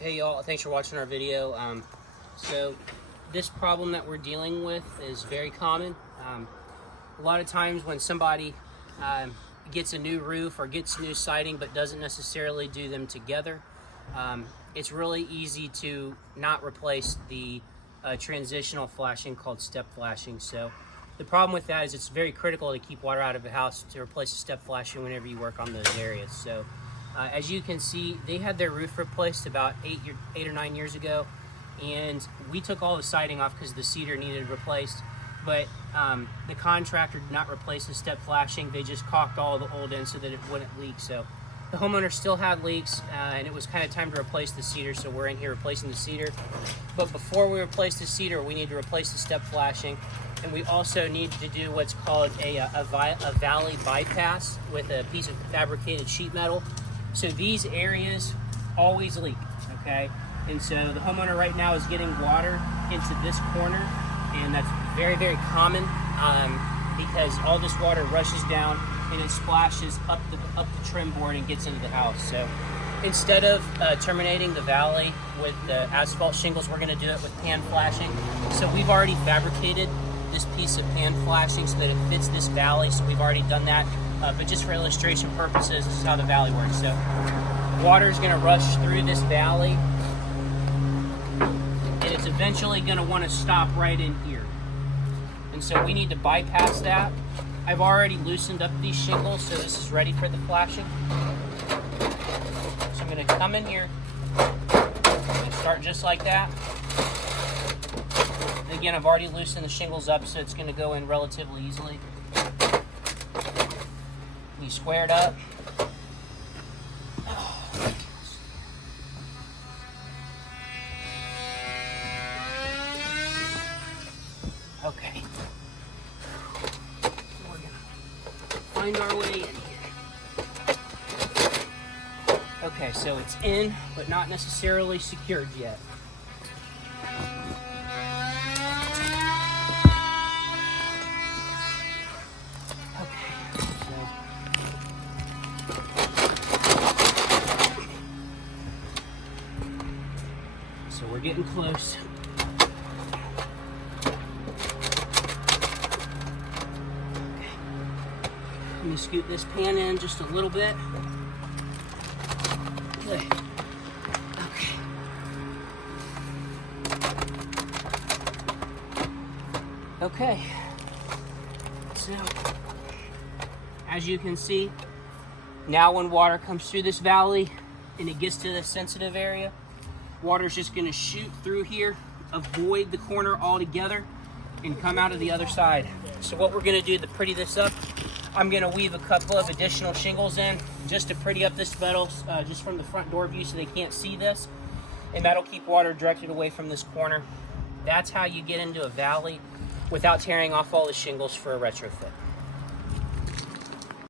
Hey y'all, thanks for watching our video. So this problem that we're dealing with is very common. A lot of times when somebody gets a new roof or gets new siding but doesn't necessarily do them together, it's really easy to not replace the transitional flashing called step flashing. So the problem with that is it's very critical to keep water out of the house to replace the step flashing whenever you work on those areas. So as you can see, they had their roof replaced about 8 or 9 years ago, and we took all the siding off because the cedar needed replaced. But the contractor did not replace the step flashing. They just caulked all the old in so that it wouldn't leak. So the homeowner still had leaks, and it was kind of time to replace the cedar. So we're in here replacing the cedar. But before we replace the cedar, we need to replace the step flashing, and we also need to do what's called a valley bypass with a piece of fabricated sheet metal. So these areas always leak, okay? And so the homeowner right now is getting water into this corner, and that's very, very common because all this water rushes down and it splashes up the trim board and gets into the house. So instead of terminating the valley with the asphalt shingles, we're gonna do it with pan flashing. So we've already fabricated this piece of pan flashing so that it fits this valley, so we've already done that. But just for illustration purposes, this is how the valley works. So water is going to rush through this valley, and it's eventually going to want to stop right in here. And so we need to bypass that. I've already loosened up these shingles, so this is ready for the flashing. So I'm going to come in here and start just like that. And again, I've already loosened the shingles up, so it's going to go in relatively easily. You square it up. Okay. We're gonna find our way in here. Okay, so it's in, but not necessarily secured yet. So we're getting close. Okay. Let me scoot this pan in just a little bit. Good. Okay. Okay. So, as you can see, now when water comes through this valley and it gets to this sensitive area, water's just going to shoot through here, avoid the corner altogether, and come out of the other side. So what we're going to do to pretty this up, I'm going to weave a couple of additional shingles in just to pretty up this metal, just from the front door view so they can't see this. And that'll keep water directed away from this corner. That's how you get into a valley without tearing off all the shingles for a retrofit.